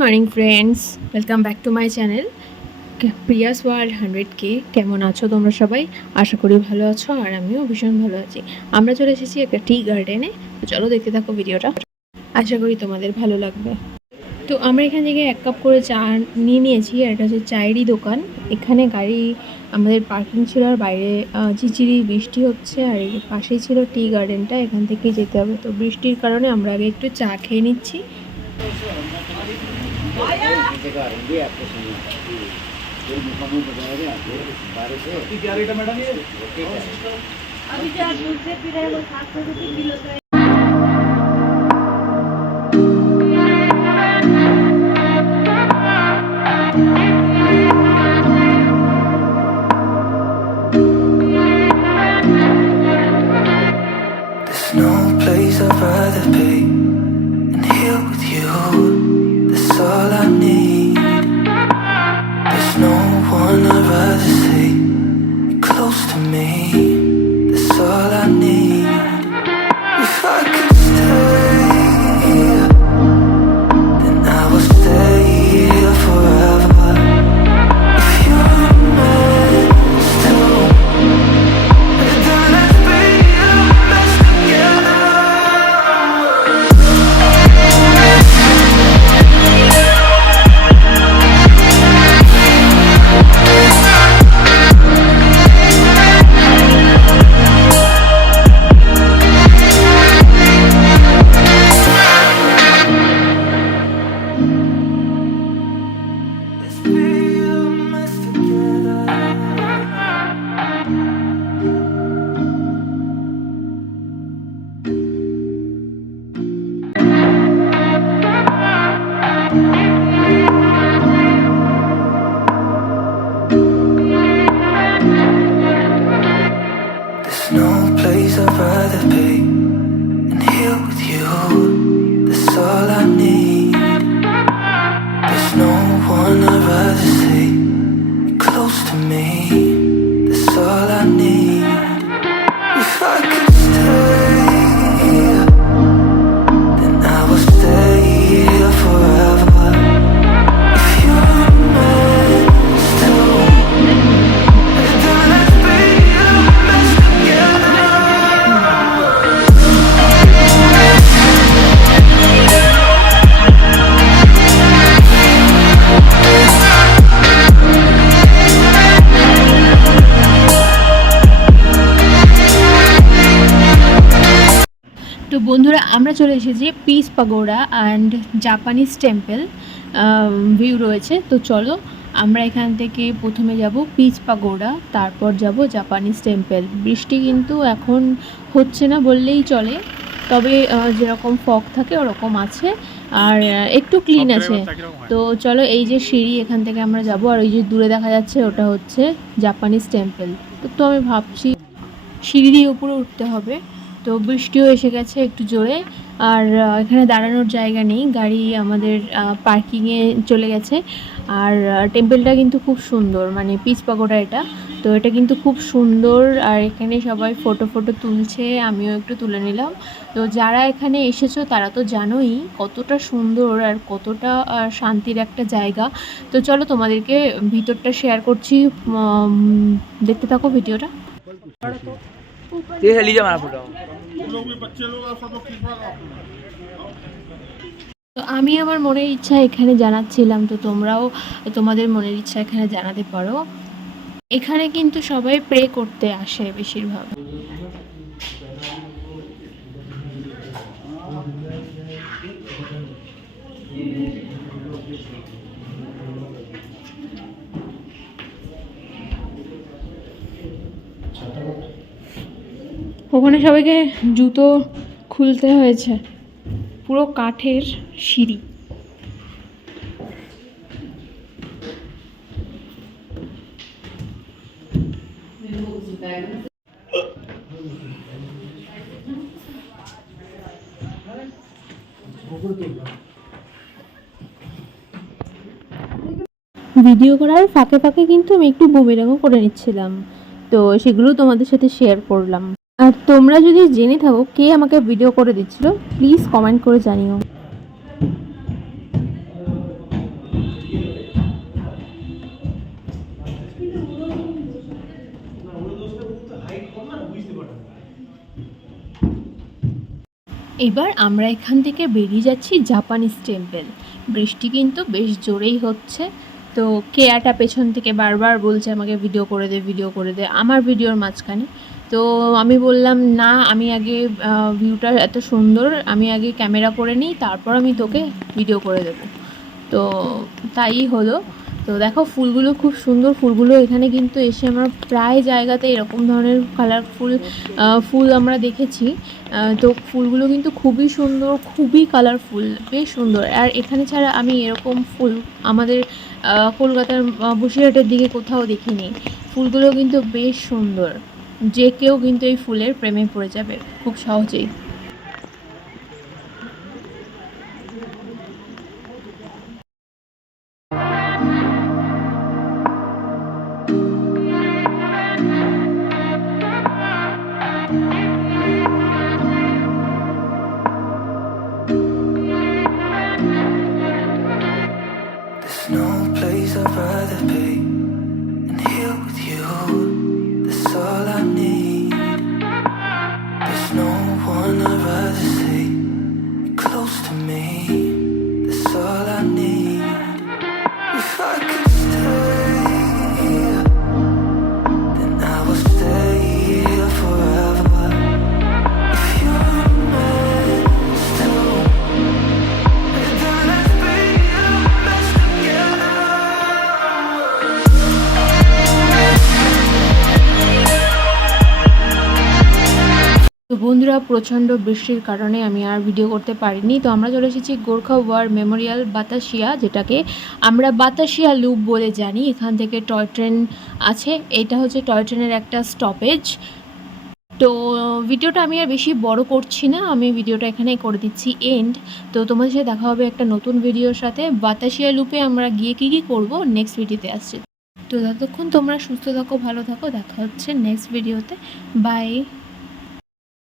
Morning friends, welcome back to my channel Prius world 100K। কেমন আছো তোমরা সবাই? আশা করি ভালো আছো, আর আমিও ভীষণ ভালো আছি। আমরা চলে এসেছি একটা টি গার্ডেনে। তো চলো দেখতে থাকো ভিডিওটা, আশা করি তোমাদের ভালো লাগবে। তো আমরা এখান থেকে 1 কাপ করে চা নিয়ে নিয়েছি, আর এটা হচ্ছে চায়েরই দোকান। এখানে গাড়ি আমাদের পার্কিং ছিল, আর বাইরে চিচিরি বৃষ্টি হচ্ছে, আর এই পাশেই ছিল টি গার্ডেনটা, এখান থেকেই যেতে হবে। তো বৃষ্টির কারণে আমরা আগে একটু চা খেয়ে নিচ্ছি। No place I'd rather be than here with you. That's all I need. There's no one I'd rather see close to me. That's all I need. If I could stay, then I will stay here forever. If you're meant to, then let's be a mess together. Let's be a mess together. There's no place I'd rather be than here with you. That's all I need. There's no one I'd rather see close to me. That's all I need. If I could stay, then I will stay here forever. If you're meant to, then let's be a mess together. তো বন্ধুরা, আমরা চলে এসেছি piece পাগোড়া and Japanese temple view রয়েছে। তো চলো আমরা এখান থেকে প্রথমে যাব পিস পাগোড়া, তারপর যাব জাপানিজ টেম্পল। বৃষ্টি কিন্তু এখন হচ্ছে না বললেই চলে, তবে যেরকম ফগ থাকে ওরকম আছে, আর একটু ক্লিন আছে। তো চলো, এই যে সিঁড়ি, এখান থেকে আমরা যাব, আর ওই যে দূরে দেখা যাচ্ছে ওটা হচ্ছে জাপানিজ টেম্পল। তো আমি ভাবছি সিঁড়ি দিয়ে উপরে উঠতে হবে। তো বৃষ্টিও এসে গেছে একটু জোরে, আর এখানে দাঁড়ানোর জায়গা নেই, গাড়ি আমাদের পার্কিংয়ে চলে গেছে। আর টেম্পলটা কিন্তু খুব সুন্দর, মানে পিস পাগোড়া এটা। তো এটা কিন্তু খুব সুন্দর, আর এখানে সবাই ফটো তুলছে, আমিও একটু তুলে নিলাম। তো যারা এখানে এসেছো তারা তো জানোই কতটা সুন্দর আর কতটা শান্তির একটা জায়গা। তো চলো তোমাদেরকে ভিতরটা শেয়ার করছি, দেখতে থাকো ভিডিওটা। ये लीजिए हमारा फोटो। তো আমি আমার মনের ইচ্ছা এখানে জানাচ্ছিলাম, তো তোমরাও তোমাদের মনের ইচ্ছা এখানে জানাতে পারো। এখানে কিন্তু সবাই প্রে করতে আসে বেশিরভাগ। ওখানে সবাইকে জুতো খুলতে হয়েছে, পুরো কাঠের সিঁড়ি। ভিডিও করার ফাঁকে ফাঁকে কিন্তু আমি একটু বুমেরাংও করে নিচ্ছিলাম, তো সেগুলো তোমাদের সাথে শেয়ার করলাম। আর তোমরা যদি জেনে থাকো কে আমাকে ভিডিও করে দিচ্ছিল, প্লিজ কমেন্ট করে জানিও। এবার আমরা এখান থেকে বেরিয়ে যাচ্ছি জাপানিজ টেম্পল। বৃষ্টি কিন্তু বেশ জোরেই হচ্ছে, তো কেয়াটা পেছন থেকে বারবার বলছে আমাকে ভিডিও করে দে, ভিডিও করে দে, আমার ভিডিওর মাঝখানে। তো আমি বললাম না, আমি আগে ভিউটা এত সুন্দর, আমি আগে ক্যামেরা করে নিই, তারপর আমি তোকে ভিডিও করে দেবো। তো তাই হলো। তো দেখো ফুলগুলো খুব সুন্দর, ফুলগুলো এখানে কিন্তু এসে আমরা প্রায় জায়গাতে এরকম ধরনের কালারফুল ফুল আমরা দেখেছি। তো ফুলগুলো কিন্তু খুবই সুন্দর, খুবই কালারফুল, বেশ সুন্দর। আর এখানে ছাড়া আমি এরকম ফুল আমাদের কলকাতার বসিরহাটের দিকে কোথাও দেখিনি। ফুলগুলো কিন্তু বেশ সুন্দর, যে কেউ কিন্তু এই ফুলের প্রেমে পড়ে যাবে খুব সহজেই। There's no place I'd rather be than here with you. That's all I need. There's no one I'd rather see close to me. That's all I need. If I could stay, then I will stay here forever. If you're meant to, then let's be the best together. তো বন্ধুরা, প্রচণ্ড বৃষ্টির কারণে আমি আর video করতে পারিনি। তো আমরা চলে এসেছি গোর্খা ওয়ার মেমোরিয়াল বাতাসিয়া, যেটাকে আমরা বাতাসিয়া লুপ বলে জানি। এখান থেকে টয় ট্রেন আছে, এটা হচ্ছে টয় ট্রেনের একটা স্টপেজ। তো ভিডিওটা আমি আর বেশি বড় করছি না, আমি ভিডিওটা এখানেই করে দিচ্ছি এন্ড। তো তোমাদের সাথে দেখা হবে একটা নতুন ভিডিওর সাথে। বাতাসিয়া লুপে আমরা গিয়ে কী কী করবো নেক্সট ভিডিওতে আসছে। তো ততক্ষণ তোমরা সুস্থ থাকো, ভালো থাকো, দেখা হচ্ছে নেক্সট ভিডিওতে। বাই।